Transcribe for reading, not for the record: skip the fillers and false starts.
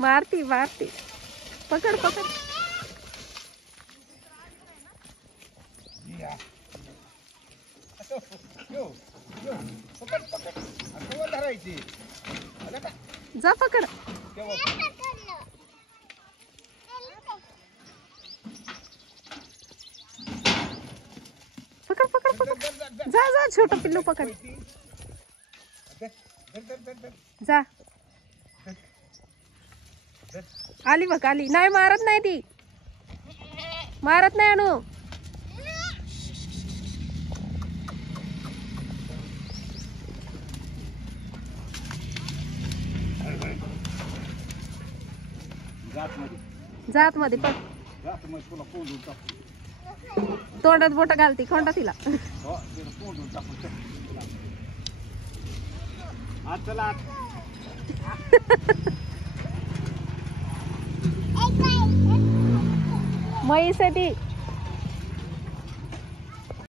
मारती मारती, पकड पकड. जा पकड. पकड पकड पकड. जा जा छोटा पिल्लू पकड. जा. आली बघ आली. नाही मारत नाही ती, मारत नाही अनु. जात मध्ये पण तोंडात बोट घालती खोंडा तिला. म्हैस आहे ती.